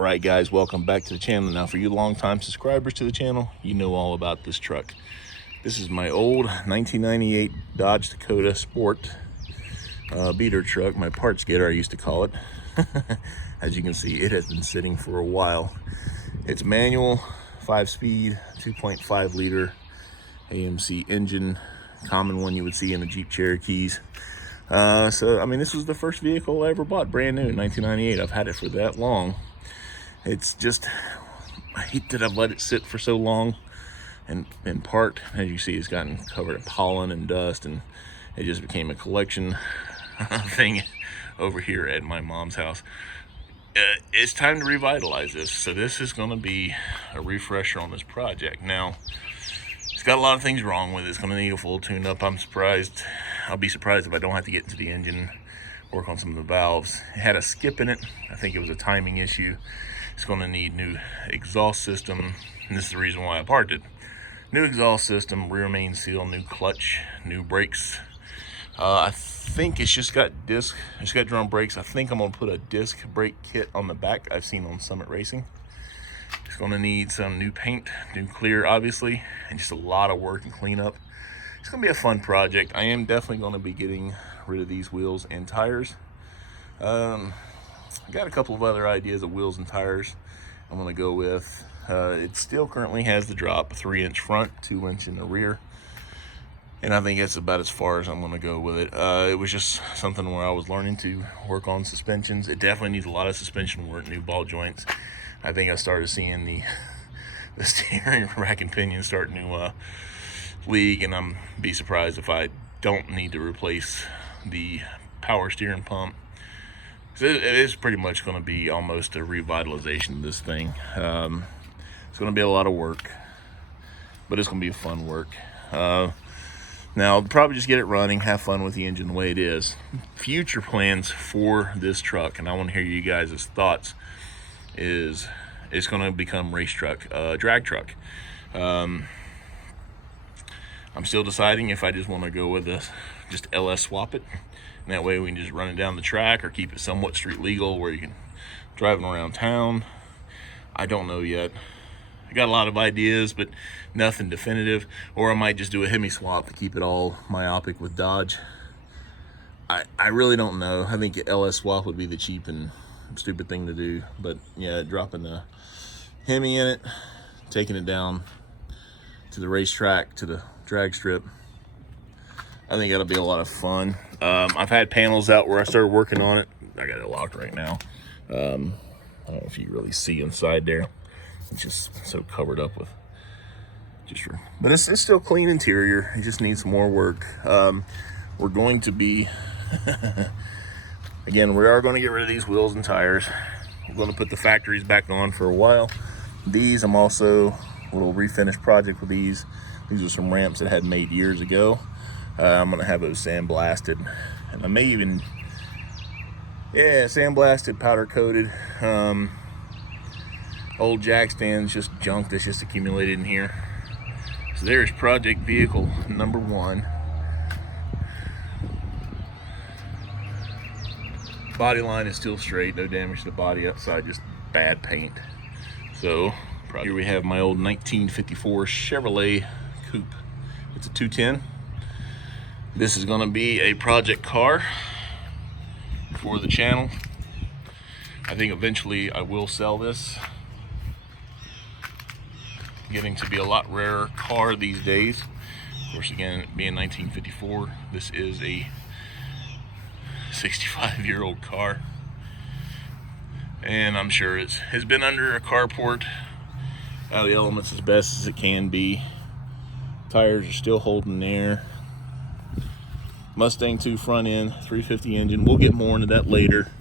Alright guys, welcome back to the channel. Now for you longtime subscribers to the channel, you know all about this truck. This is my old 1998 Dodge Dakota Sport beater truck, my parts getter I used to call it. As you can see, it has been sitting for a while. It's manual, 5-speed, 2.5 liter AMC engine, common one you would see in the Jeep Cherokees. So I mean, this was the first vehicle I ever bought, brand new in 1998. I've had it for that long. It's just, I hate that I've let it sit for so long and been parked. As you see, it's gotten covered in pollen and dust, and it just became a collection thing over here at my mom's house. It's time to revitalize this. So this is going to be a refresher on this project. Now, it's got a lot of things wrong with it. It's going to need a full tune-up. I'll be surprised if I don't have to get into the engine, work on some of the valves. It had a skip in it. I think it was a timing issue. It's going to need new exhaust system, and this is the reason why I parked it. New exhaust system, rear main seal, new clutch, new brakes. I think it's just got drum brakes. I think I'm going to put a disc brake kit on the back I've seen on Summit Racing. It's going to need some new paint, new clear obviously, and just a lot of work and cleanup. It's going to be a fun project. I am definitely going to be getting rid of these wheels and tires. I got a couple of other ideas of wheels and tires I'm going to go with. It still currently has the drop, 3-inch front, 2-inch in the rear. And I think that's about as far as I'm going to go with it. It was just something where I was learning to work on suspensions. It definitely needs a lot of suspension work, new ball joints. I think I started seeing the steering rack and pinion starting to leak, and I'm be surprised if I don't need to replace the power steering pump. So it is pretty much going to be almost a revitalization of this thing. It's going to be a lot of work, but it's going to be a fun work. Now I'll probably just get it running, have fun with the engine the way it is. Future plans for this truck, and I want to hear you guys' thoughts, is it's going to become race truck, drag truck. I'm still deciding if I just want to go with just LS swap it. And that way we can just run it down the track, or keep it somewhat street legal where you can drive it around town. I don't know yet. I got a lot of ideas, but nothing definitive. Or I might just do a Hemi swap to keep it all myopic with Dodge. I really don't know. I think LS swap would be the cheap and stupid thing to do. But yeah, dropping the Hemi in it, taking it down to the racetrack, to the drag strip, I think that'll be a lot of fun. I've had panels out where I started working on it. I got it locked right now. I don't know if you really see inside there. It's just so covered up with but it's still clean interior. It just needs some more work. We're going to be again, we are going to get rid of these wheels and tires. We're going to put the factories back on for a while. These, I'm also a little refinish project with these. These are some ramps that I had made years ago. I'm gonna have those sandblasted, and I may even, sandblasted, powder coated. Old jack stands, just junk that's just accumulated in here. So there's project vehicle number 1. Body line is still straight, no damage to the body outside, just bad paint. So here we have my old 1954 Chevrolet Coupe. It's a 210. This is going to be a project car for the channel. I think eventually I will sell this. Getting to be a lot rarer car these days. Of course, again, being 1954, this is a 65-year-old car. And I'm sure it's been under a carport out of the elements as best as it can be. Tires are still holding there. Mustang 2 front end, 350 engine. We'll get more into that later.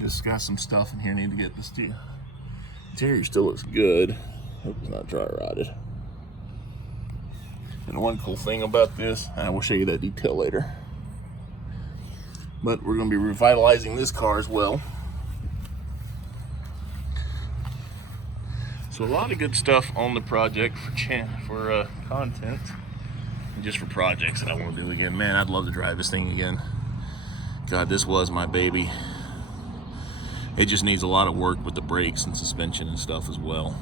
Just got some stuff in here. Need to get this too. Interior still looks good. Hope it's not dry rotted. And one cool thing about this, I will show you that detail later. But we're going to be revitalizing this car as well. So a lot of good stuff on the project for content, and just for projects that I want to do again. Man, I'd love to drive this thing again. God, this was my baby. It just needs a lot of work with the brakes and suspension and stuff as well.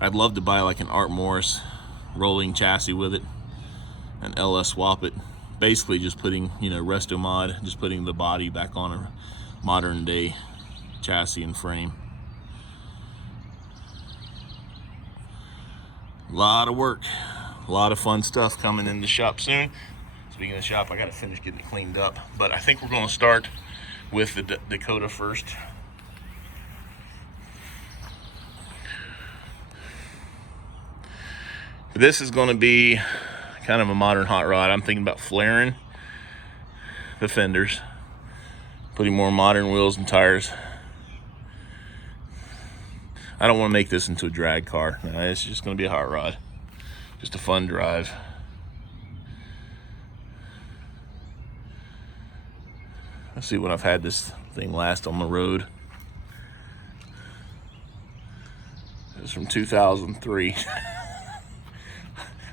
I'd love to buy like an Art Morris rolling chassis with it, and LS swap it. Basically just putting, you know, RestoMod, just putting the body back on a modern day chassis and frame. A lot of work, a lot of fun stuff coming in the shop soon. Speaking of the shop, I gotta finish getting it cleaned up, but I think we're gonna start with the Dakota first. This is gonna be kind of a modern hot rod. I'm thinking about flaring the fenders, putting more modern wheels and tires. I don't want to make this into a drag car. No, it's just going to be a hot rod, just a fun drive. Let's see what I've had this thing last on the road. It's from 2003.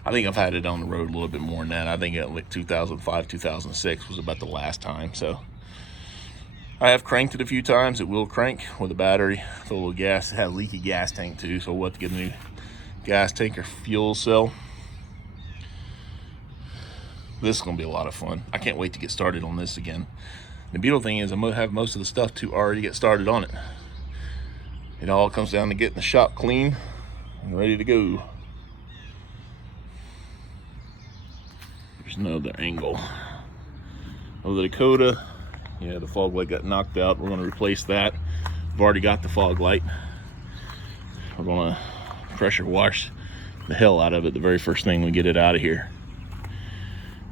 I think I've had it on the road a little bit more than that. I think like 2005, 2006 was about the last time. So I have cranked it a few times. It will crank with a battery, with a little gas. It has a leaky gas tank too, so we'll have to get a new gas tank or fuel cell. This is gonna be a lot of fun. I can't wait to get started on this again. The beautiful thing is I'm gonna have most of the stuff to already get started on it. It all comes down to getting the shop clean and ready to go. There's another angle of the Dakota. Yeah, the fog light got knocked out. We're going to replace that. I've already got the fog light. We're going to pressure wash the hell out of it the very first thing we get it out of here.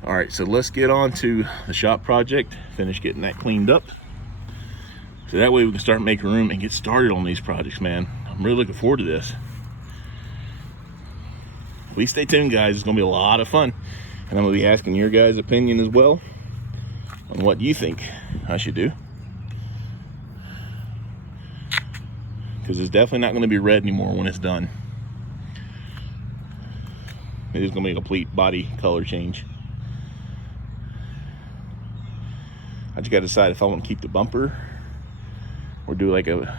All right, so let's get on to the shop project, finish getting that cleaned up, so that way we can start making room and get started on these projects, man. I'm really looking forward to this. Please stay tuned, guys. It's going to be a lot of fun. And I'm going to be asking your guys' opinion as well on what you think I should do. Because it's definitely not going to be red anymore when it's done. It is going to be a complete body color change. I just got to decide if I want to keep the bumper or do like a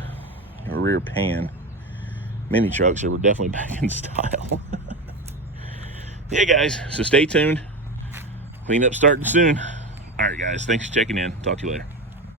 rear pan. Mini trucks are definitely back in style. Yeah, guys, so stay tuned. Cleanup starting soon. All right, guys, thanks for checking in. Talk to you later.